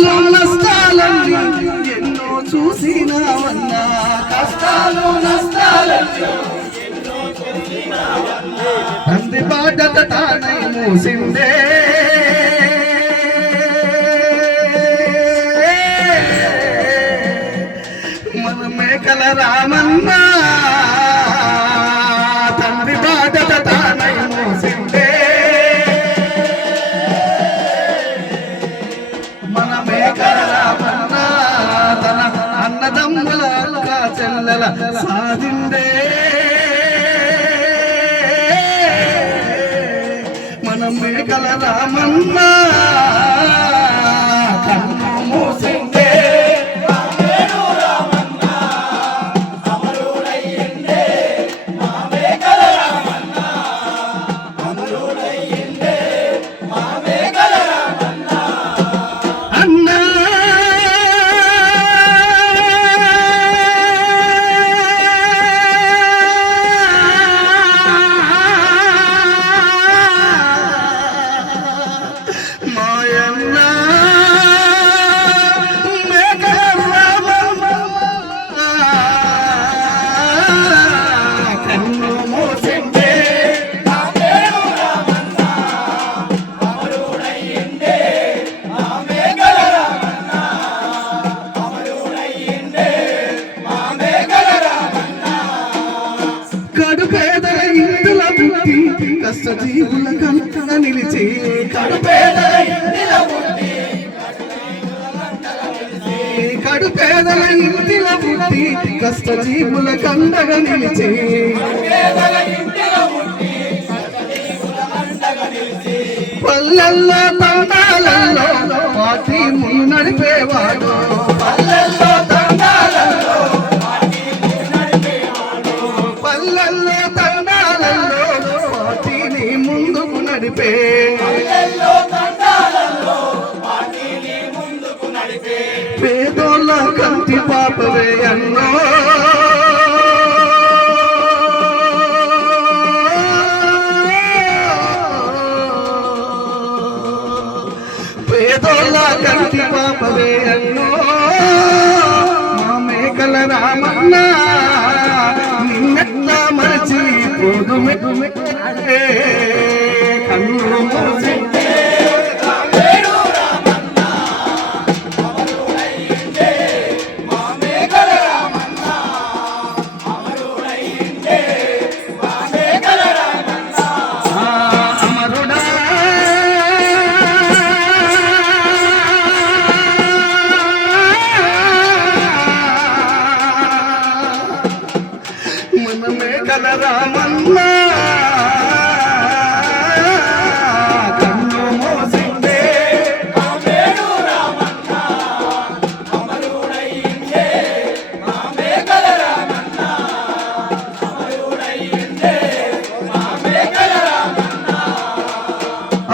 కష్టాలు నష్టాలన్నీ ఎన్నో చూసినావన్నా కష్టాలు నష్టాలన్నీ తండ్రి బాధ్యత తానై మూసిందే మన మేకల రామన్నా తండ్రి బాధ్యత తానై మూసిందే మన మేకల రామన్నా తన అన్నదమ్ముల అక్క చెల్లెల సాధిందే మన మేకల రామన్నా కన్ను మూసిందే కడుపేదల ఇందుల పుట్టి కష్టజీవుల కంటన నిలిచి కడుపేదల ఇందుల పుట్టి కష్టజీవుల కంటన నిలిచి పల్లెల్లో తండాలలో పార్టీ ముందు నడిపేవాడు పల్లెల్లో తండాలలో పార్టీని ముందుకు నడిపే పేదోళ్ళ కంటి పాపవే అన్నో పేదోళ్ళ కంటి పాపవే అన్నో మా మేకల రామన్నా నిన్నట్లా మరచి పోదు కన్ను మూసిందే మేకల రామన్నా కన్ను మూసిందే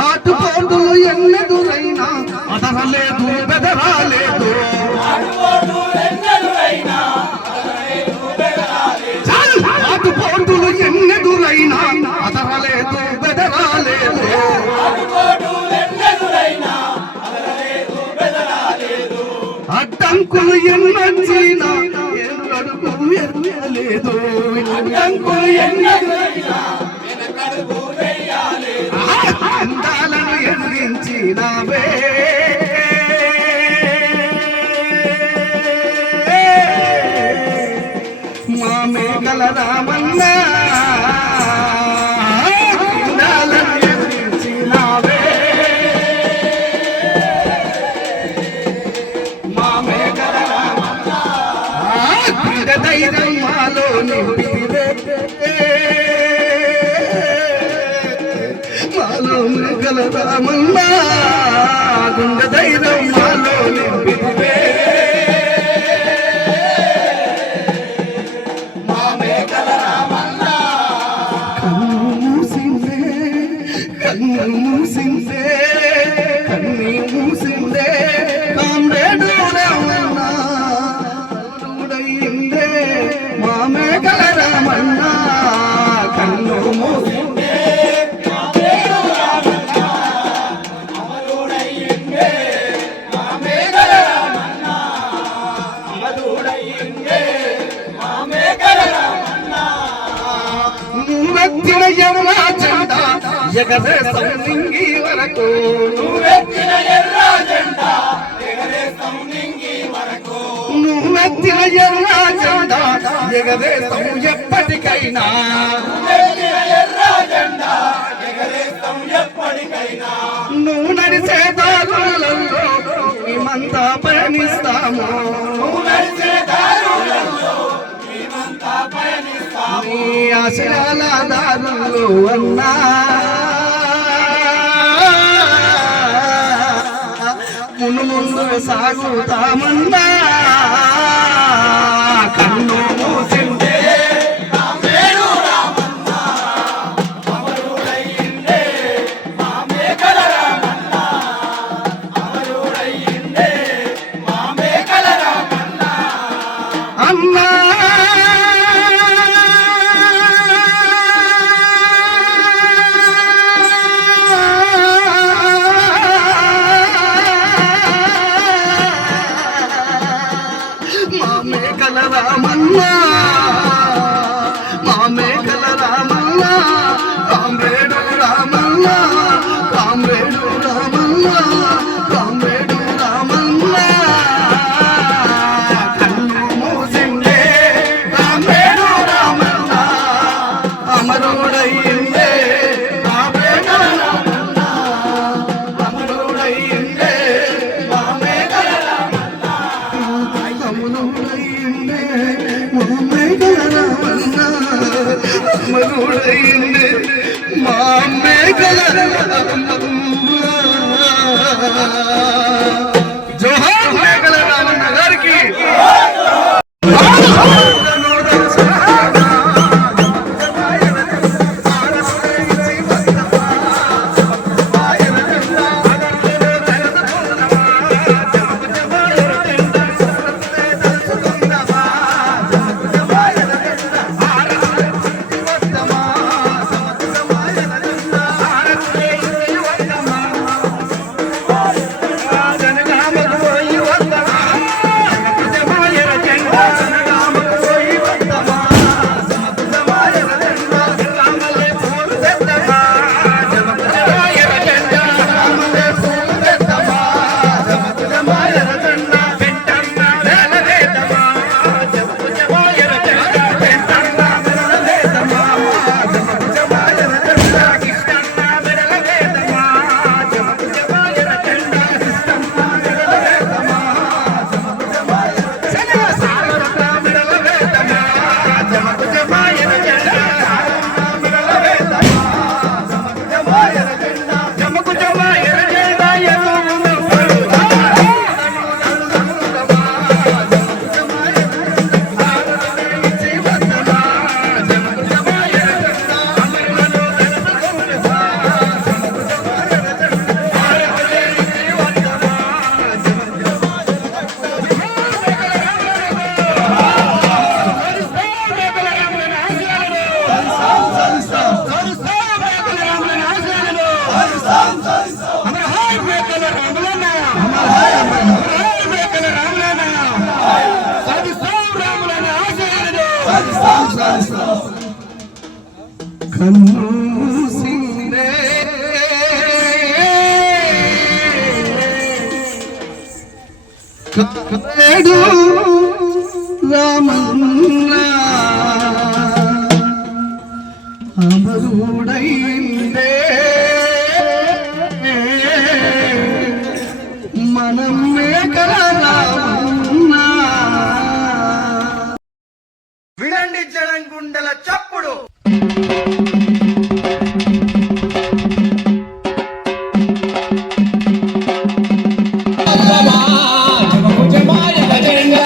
ఆటుపోటులు ఎన్నెదురైనా అదరలేదు బెదరాలేదు ఆటుపోటులు ఎన్నెదురైనా అదరలేదు బెదరాలేదు అడ్డంకులు ఎన్నొచ్చినా ఎన్నడుగు ఎరుగలేదు అడ్డంకులు ఎన్నెదురైనా అందాలను ఎదిరించినావే మా మేకల రామన్నా అందాలను ఎదిరించినావే మా మేకల రామన్నా గుండె ధైర్యం మాలో నింపితివే మాలో మేకల రామన్నా గుండె ధైర్యం మాలో నింపితివే కన్ను మూసిందే కన్నీ మూసిందే కామ్రేడు రామన్నా తోడయిందే మా మేకల రామన్నా కన్ను మూసిందే కామ్రేడు రామన్నా అమరుడయిందే మా మేకల నువ్వెత్తిన ఎర్ర జెండా ఎగరేస్తాం నింగి వరకు నువ్వెత్తిన ఎర్ర జెండా ఎగరేస్తాం నింగి వరకు నువ్వెత్తిన ఎర్ర జెండా ఎగరేస్తాం ఎప్పటికైనా నువ్వెత్తిన ఎర్ర జెండా ఎగరేస్తాం ఎప్పటికైనా నువ్వు నడిచే దారులలో మేమంతా పయనిస్తాము నువ్వు నడిచే దారులలో మేమంతా పయనిస్తాము నీ ఆశయాల దారులు అన్నా ముందు సాగుతామన్నా కన్ను మూసిందే రామేడు రామన్న అమరుడయ్యిందే మా మేకల రామన్న అమరుడయ్యిందే మా మేకల రామన్న అన్నా మా మేకల రామన్న మా మేకల Ramanna comrade Ramanna comrade Ramanna comrade Ramanna కన్ను మూసిందే కామ్రేడు రామన్న అమరుడయ్యిందే కామ్రేడు రామన్న అమరుడయ్యిందే మా మేకల రామన్న అమరుడయ్యిందే మా మేకల రామన్న అమరుడయ్యిందే మా మేకల రామన్న జోహార్ మేకల రామన్న గారికి కన్ను మూసిందే కామ్రేడు రామన్న అమరుడైందే మనం మేకల రామన్న వినండి జనం గుండెల చప్పుడు జమ జమాయ జెండా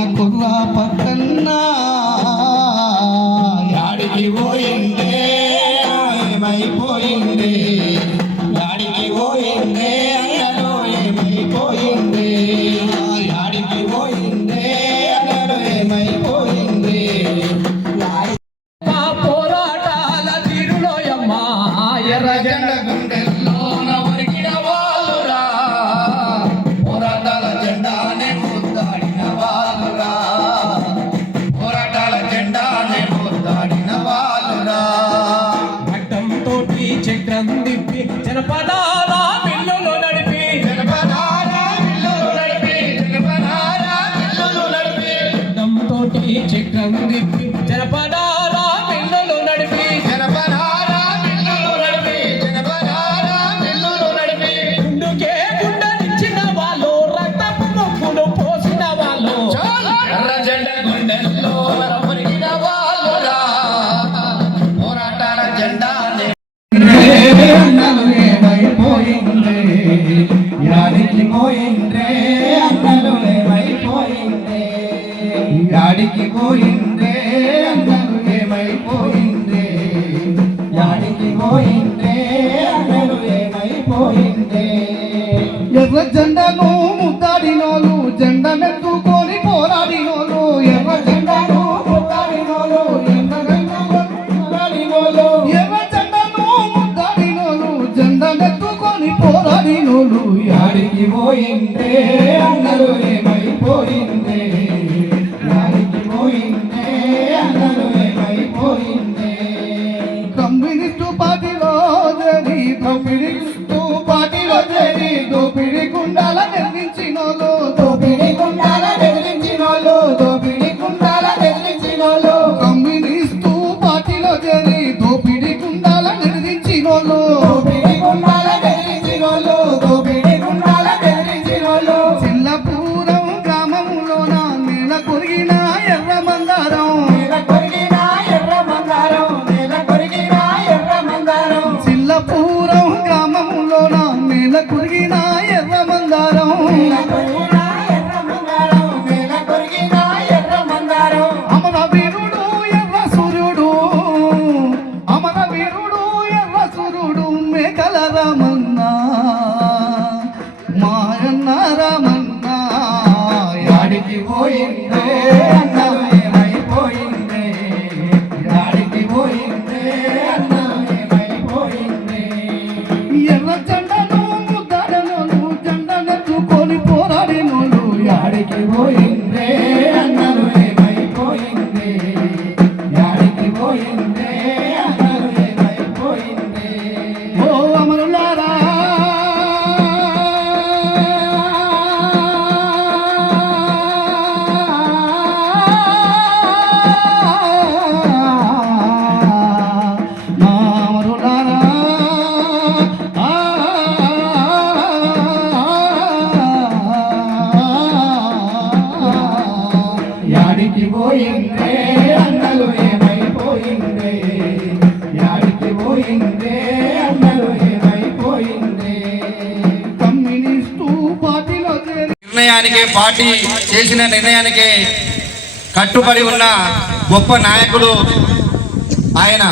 అన్న కుర్రా పక్కన్నా యాడికి పోయిందే ఏమైపోయింది యాడికి పోయిందే అన్నలో ఏమైపోయింది యాడికి పోయిందే అన్నలో ఏమైపోయింది పోరాటాల తీరులోయమ్మ ఎర్ర జెండ గుండెల్లో నవరికిన వాళ్ళురా పోరాటాల జెండానే ముద్దాడిన వాళ్ళురా పోరాటాల జెండానే ముద్దాడిన వాళ్ళురా అడ్డంతోటి చక్రం తిప్పి జనపదాల బిల్లులు నడిపి అడ్డంతోటి చక్రం తిప్పి జనపదాల బిల్లులు నడిపి గుండుకే గుండెనిచ్చిన వాళ్ళు రక్తపు ముక్కులు పోసిన వాళ్ళు ఎర్ర జెండ గుండెల్లో నవరికిన వాళ్ళురా పోరాటాల జెండానే అన్నలు ఏమైపోయిందే యాడికి పోయిందే అన్నలు ఏమైపోయిందే యాడికి పోయిందే అన్నలు ఏమైపోయిందే యాడికి పోయిందే అన్నలు ఏమైపోయిందే ఎర్ర జెండను ముద్దాడినోలు జెండనెత్తుకొని పోరాడినోలు ఎర్ర జెండను ముద్దాడినోలు ఎర్ర జెండను ముద్దాడినోలు జెండనెత్తుకొని పోరాడినోలు యాడికి పోయిందే అన్నలు ఏమైపోయిందే యాడికి పోయిందే అన్నలు ఏమైపోయిందే కమ్యూనిస్టు పార్టీలో చేరి కమ్యూనిస్టు పార్టీలో చేరి దోపిడి గుండాల నిర్మించినోళ్ళు దోపిడి గుండాల నిర్మించినోళ్ళు దోపిడి గుండాల నిర్మించినోళ్ళు కమ్యూనిస్టు పార్టీలో చేరి దోపిడి గుండాల నిర్మించినోళ్ళు దోపిడి గుండాల నిర్మించినోళ్ళు దోపిడి గుండాల నిర్మించినోళ్ళు చిల్లపూరం గ్రామంలోన నేల కొరిగిన ఎర్ర మందారం నేల కొరిగిన ఎర్ర మందారం నేల కొరిగిన ఎర్ర మందారం చిల్లపూరం గ్రామంలోన నేల కొరిగిన ఎర్ర మందారం నేల కొరిగిన ఎర్ర మందారం నేల కొరిగిన ఎర్ర మందారం అమర వీరుడు ఎర్ర సూర్యుడు అమర వీరుడు ఎర్ర సూర్యుడు మేకల రామన్నా మాయన్న రామన్నా యాడికి పోయిందే అన్నలు ఏమైపోయిందే యాడికి పోయిందే అన్నలు ఏమైపోయిందే ఎర్ర జెండను ముద్దాడనోలు జెండనెత్తుకొని పోరాడినోలు యాడికి పోయిందే అన్నలు ఏమైపోయిందే యాడికి పోయిందే అన్నలు ఏమైపోయిందే ఓ అమరులారా మా అమరులారా యాడికి పోయిందే అన్నలు ఏమైపోయిందే యాడికి పోయిందే అన్నలు ఏమైపోయిందే కమ్యూనిస్టు పార్టీలో చేరి నిర్ణయానికి పార్టీ చేసిన నిర్ణయానికి కట్టుబడి ఉన్న గొప్ప నాయకుడు ఆయన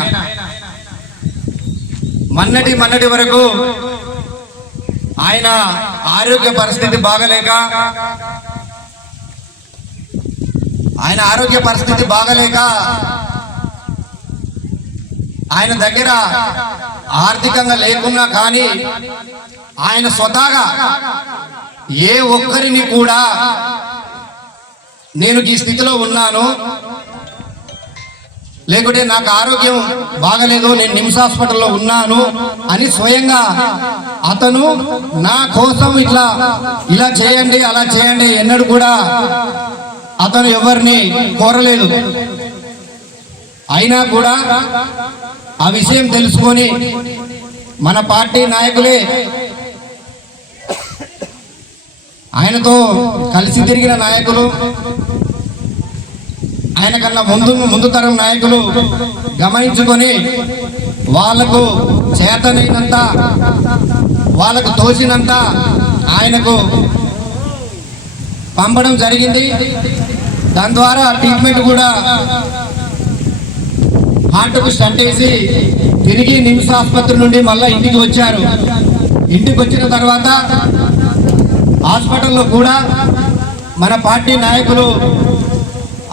మొన్నటి వరకు ఆయన ఆరోగ్య పరిస్థితి బాగలేక ఆయన దగ్గర ఆర్థికంగా లేకున్నా కానీ ఆయన స్వతహాగా ఏ ఒక్కరిని కూడా నేను ఈ స్థితిలో ఉన్నాను, లేకుంటే నాకు ఆరోగ్యం బాగలేదు, నేను నిమ్స్ హాస్పిటల్లో ఉన్నాను అని స్వయంగా అతను నా కోసం ఇలా చేయండి అలా చేయండి ఎన్నడూ కూడా అతను ఎవరిని కోరలేదు. అయినా కూడా ఆ విషయం తెలుసుకొని మన పార్టీ నాయకులే ఆయనతో కలిసి తిరిగిన నాయకులు, ఆయన కన్నా ముందు తరం నాయకులు గమనించుకొని వాళ్లకు చేతనైనంత, వాళ్ళకు తోచినంత ఆయనకు పంపడం జరిగింది. దాని ద్వారా ట్రీట్మెంట్ కూడా హార్ట్కు స్టంట్ వేసి తిరిగి నిమ్స్ ఆసుపత్రి నుండి మళ్ళీ ఇంటికి వచ్చారు. ఇంటికి వచ్చిన తర్వాత హాస్పిటల్లో కూడా మన పార్టీ నాయకులు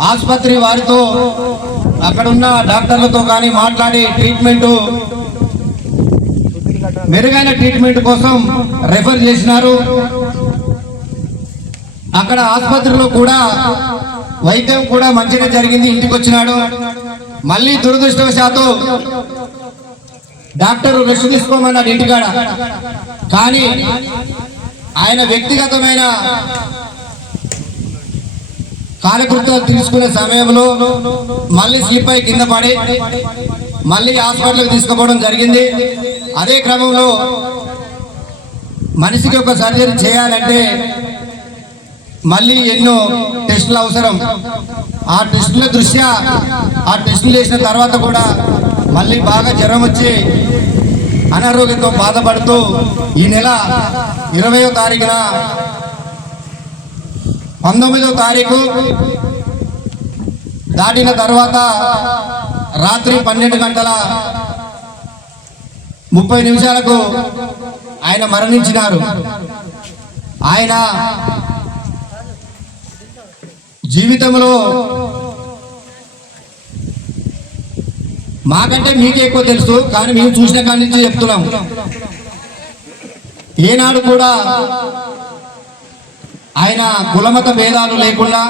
ఆసుపత్రి వారితో అక్కడున్న డాక్టర్లతో కానీ మాట్లాడి మెరుగైన ట్రీట్మెంట్ కోసం రెఫర్ చేసినారు. అక్కడ ఆసుపత్రిలో కూడా వైద్యం కూడా మంచిగా జరిగింది. ఇంటికి వచ్చినాడు. మళ్ళీ దురదృష్టవశాత్తు డాక్టర్ రెస్ట్ తీసుకోమన్నాడు ఇంటికాడ. కానీ ఆయన వ్యక్తిగతమైన కాలకృత్యాలు తీసుకునే సమయంలో మళ్ళీ స్లిప్ అయి కింద పడి మళ్ళీ హాస్పిటల్కి తీసుకుపోవడం జరిగింది. అదే క్రమంలో మనిషికి ఒక సర్జరీ చేయాలంటే మళ్ళీ ఎన్నో టెస్టులు అవసరం. ఆ టెస్టుల దృష్ట్యా ఆ టెస్టులు చేసిన తర్వాత కూడా మళ్ళీ బాగా జ్వరం వచ్చి అనారోగ్యంతో బాధపడుతూ ఈ నెల 20వ తారీఖున 19వ తారీఖు దాటిన తర్వాత రాత్రి 12 గంటల 30 నిమిషాలకు ఆయన మరణించినారు. ఆయన జీవితంలో మాకంటే మీకే ఎక్కువ తెలుసు, కానీ మేము చూసిన కాడి నుంచి చెప్తున్నాం. ఏనాడు కూడా ఆయన కులమత భేదాలు లేకుండా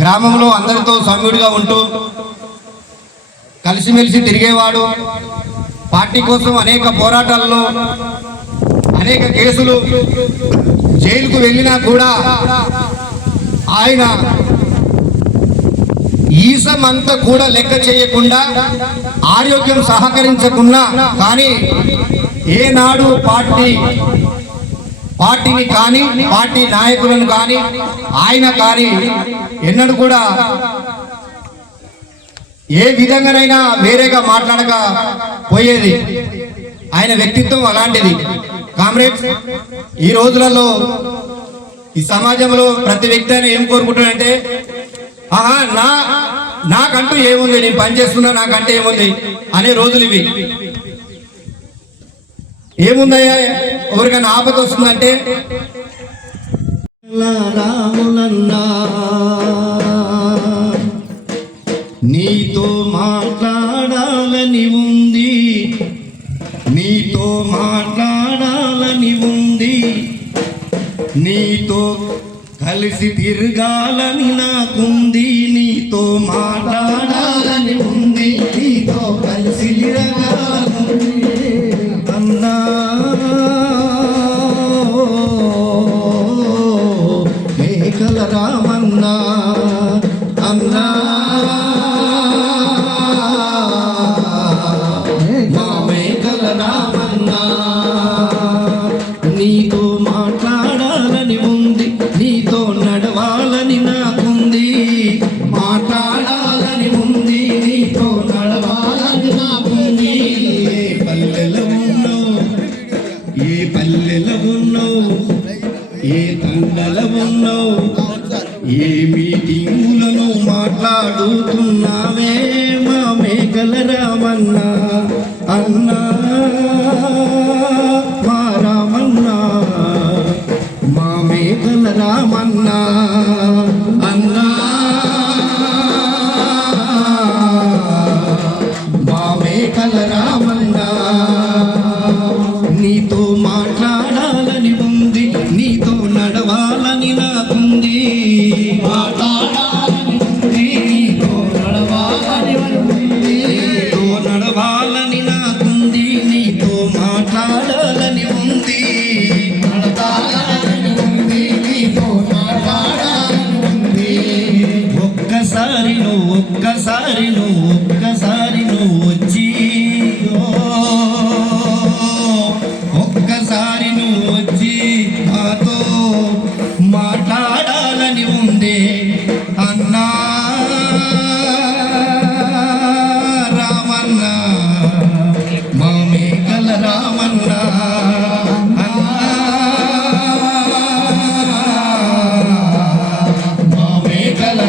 గ్రామంలో అందరితో సమ్యుడిగా ఉంటూ కలిసిమెలిసి తిరిగేవాడు. పార్టీ కోసం అనేక పోరాటాల్లో అనేక కేసులు జైలుకు వెళ్ళినా కూడా ఆయన ఈసమంతా కూడా లెక్క చేయకుండా ఆరోగ్యం సహకరించకున్నా కానీ ఏనాడు పార్టీని కానీ పార్టీ నాయకులను కానీ ఆయన కానీ ఎన్నడూ కూడా ఏ విధంగానైనా వేరేగా మాట్లాడక పోయేది. ఆయన వ్యక్తిత్వం అలాంటిది. కామ్రేడ్స్, ఈ రోజులలో ఈ సమాజంలో ప్రతి వ్యక్తి అయినా ఏం కోరుకుంటాడంటే, నాకంటూ ఏముంది, నేను పనిచేస్తున్నా, నాకంటే ఏముంది అనే రోజులు ఇవి. ఏముందయ్యా, ఎవరికైనా ఆపద వస్తుందంటే రాములన్నా నీతో మాట్లాడాలని ఉంది, నీతో మాట్లాడాలని ఉంది, నీతో కలిసి తిరగాలని నాకుంది, నీతో మాట్లాడాలని ఉంది, నీతో కలిసి తిరగాలని అన్నా మేకల రామన్నా అన్నా మా మేకల రామన్నా నీతో మాట్లాడాలని ఉంది, నీతో నడవాలని నాకుంది, మాట్లాడాలని ఉంది, నీతో నడవాలని నాకుంది. ఏ పల్లెలో ఉన్నావు, ఏ తండలో ఉన్నావు, ఏ మీటింగులను మాట్లాడుతున్నావే మా మేకల రామన్నా అన్నా మా రామన్నా మా మేకల రామన్నా అన్నా మా మేకల రామన్నా నీతో మాట్లాడాలని ఉంది, నీతో నడవాలని నాకుంది, మాట్లాడాలని ఉంది, నీతో నడవాలని ఉంది, నీతో నడవాలని నాకుంది, నీతో మాట్లాడాలని ఉంది, నడవాలని ఉంది, నీతో మాట్లాడాలని ఉంది. ఒక్కసారి నువ్వు వచ్చి ఒక్కసారి నువ్వు వచ్చి నాతో మాట్లాడాలని ఉంది అన్నా రామన్నా మా మేకల రామన్నా అన్నా మా మేకల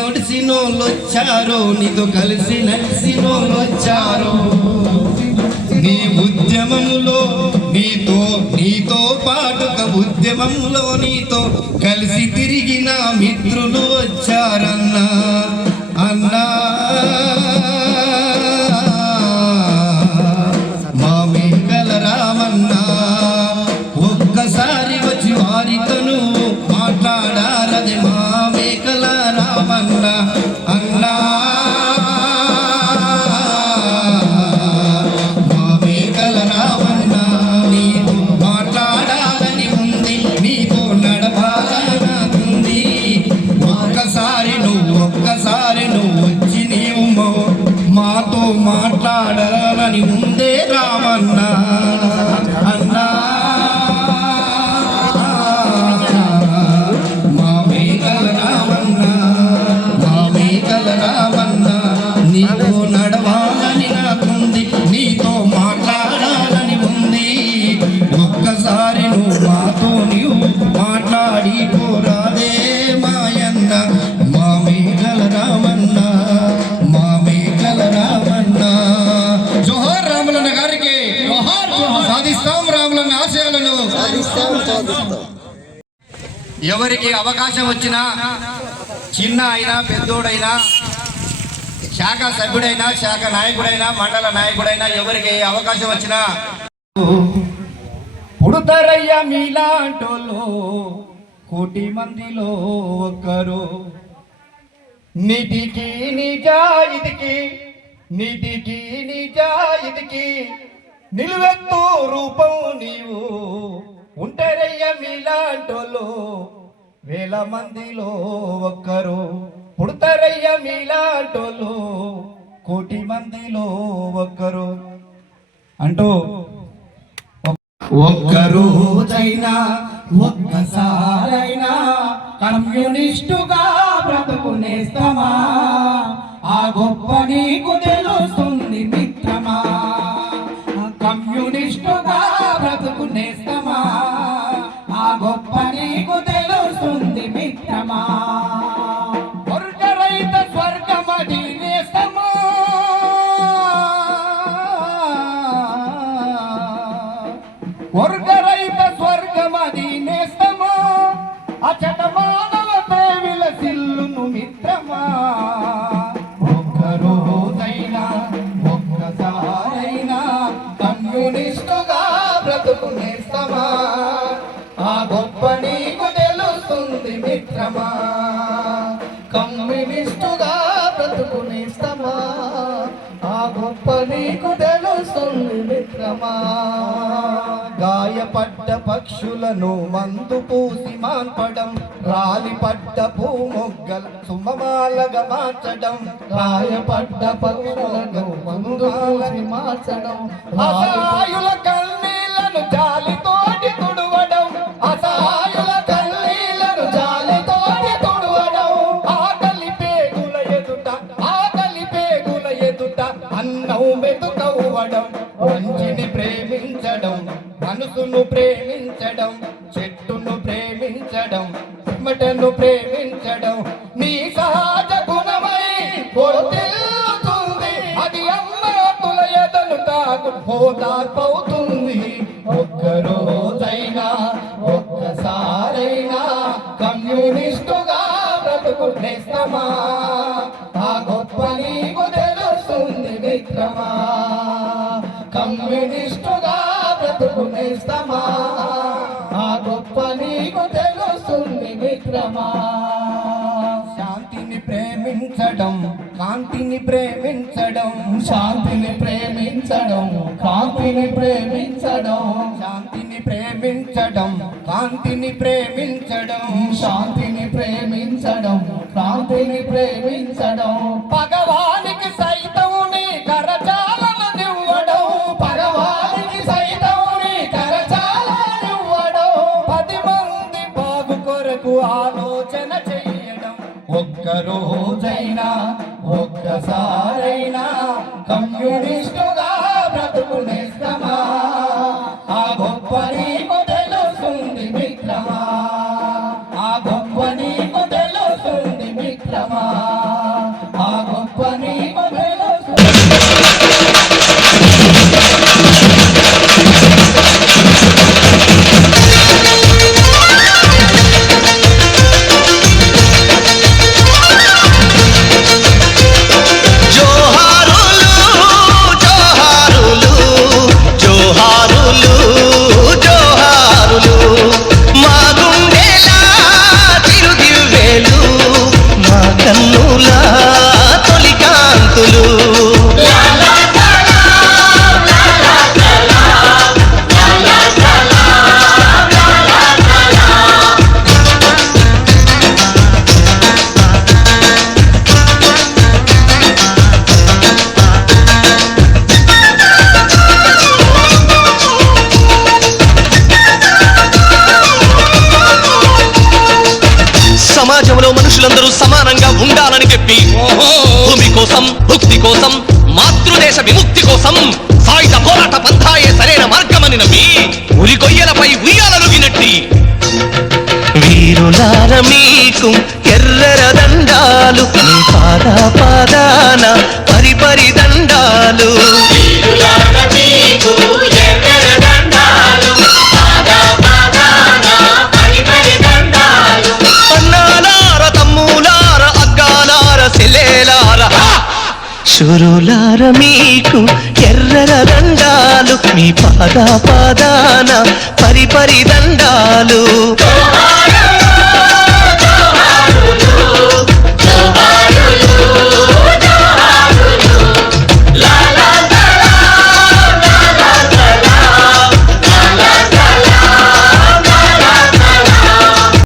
నడిసినోళ్ళొచ్చారో నీతో కలిసి నడిసినోళ్ళొచ్చారో నీ ఉద్యమములో నీతో పాటుగా ఉద్యమంలో నీతో కలిసి తిరిగిన మిత్రులు వచ్చారన్నా అన్నా మా మేకల రామన్నా ఒక్కసారి వచ్చి వారితోను మాట్లాడారది మా మేకల రామన్నా అన్నా మాట్లాడాలని ఉందే రామన్న అన్నా మా మేకల రామన్న నీతో నడవాలని నాకుంది నీతో మాట్లాడాలని ఉంది ఒక్కసారి నువ్వు మాతో నీవు మాట్లాడి పోరాదే మాయన్న మా మేకల రామన్న జోహార్ రాములన్న గారికి సాధిస్తాం రాములన్న ఆశయాలను ఎవరికి అవకాశం వచ్చినా చిన్న అయినా పెద్దోడైనా శాఖ సభ్యుడైనా శాఖ నాయకుడైనా మండల నాయకుడైనా ఎవరికి అవకాశం వచ్చినా పుడతారయ్యా మీలాంటోళ్ళు కోటి మందిలో ఒక్కరు నిధికి నిజాయితీకి నిలువెత్తు రూపం నీవు ఉంటారయ్య మీలాంటోళ్ళు వేల మందిలో ఒక్కరు పుడతారయ్య మీలాంటోళ్ళు కోటి మందిలో ఒక్కరు అంటూ ఒక్కరోజైనా ఒక్కసారైనా కమ్యూనిస్టుగా బ్రతుకునేస్తామా ఆ గొప్ప నీకు తెలుస్తుంది మిత్రమా కమ్యూనిస్టుగా బ్రతుకునేస్తామా ఆ గొప్ప నీకు తెలుస్తుంది మిత్రమా వర్గరహిత స్వర్గమది నేస్తమా వర్గరహిత స్వర్గమది నేస్తమా అచట మానవతే విలసిల్లును మిత్రమా ఒక్కరోజైనా ఒక్కసారైనా కమ్యూనిస్టుగా బ్రతుకునేస్తామా ఆ గొప్ప నీకు తెలుస్తుంది మిత్రమా కమ్యూనిస్టుగా బ్రతుకునేస్తామా ఆ గొప్ప నీకు తెలుస్తుంది మిత్రమా గాయపడ్డ పక్షులను మందు పూసి మాన్పడం రాలిపడ్డ పూమొగ్గల సుమమాలగా మార్చడం గాయపడ్డ పక్షులను మందు పూసి మార్చడం అసహాయుల కన్నీళ్లను జాలితోటి తుడవడం అసహాయుల కన్నీళ్లను జాలితోటి తుడవడం ఆకలి పేగుల ఎదుట అన్నం వెతుకవ్వడం మంచిని ప్రేమించడం మనసును ప్రేమించడం చెట్టును ప్రేమించడం చెమటను ప్రేమించడం నీ సహజ గుణమై తెలుస్తుంది అది అమ్మతుల ఎదలు తాకు పోతాపవుతుంది ఒక్కరోజైనా ఒక్కసారైనా కమ్యూనిస్టుగా బ్రతుకునేస్తామా ఆ గొప్ప నీకు తెలుస్తుంది మిత్రమా కమ్యూనిస్టుగా బ్రతుకునేస్తామా ఆ గొప్ప నీకు తెలుస్తుంది మిత్రమా శాంతిని ప్రేమించడం కాంతిని ప్రేమించడం శాంతిని ప్రేమించడం కాంతిని ప్రేమించడం శాంతిని ప్రేమించడం కాంతిని ప్రేమించడం శాంతిని ప్రేమించడం కాంతిని ప్రేమించడం భగవానికి సైతం నీ కరచాలను నివ్వడం భగవానికి సైతం నీ కరచాలనివ్వడం 10 మంది బాగు కొరకు ఆలోచన చేయడం ఒక్కరోజైనా ఒక్కసారైనా కమ్యూనిస్టుగా బ్రతుకునేస్తామా ఆ గొప్ప నీకు తెలుస్తుంది మిత్రమా ఆ గొప్ప నీకు తెలుస్తుంది మిత్రమా అందరూ సమానంగా ఉండాలని చెప్పి భూమి కోసం భుక్తి కోసం మాతృదేశ విముక్తి కోసం సాయుధ పోరాట పంథాయే సరైన మార్గమని నమ్మి ఉరికొయ్యలపై ఉయ్యాలలుగినట్టి వీరులార మీకు ఎర్రర దండాలు మీ పాద పాదాన పరిపరి దండాలు అన్నాలార తమ్ములార అగ్గాలార సెల్లేలార శురులార మీకు ఎర్రర దండాలు మీ పాద పాదాన పరిపరి దండాలు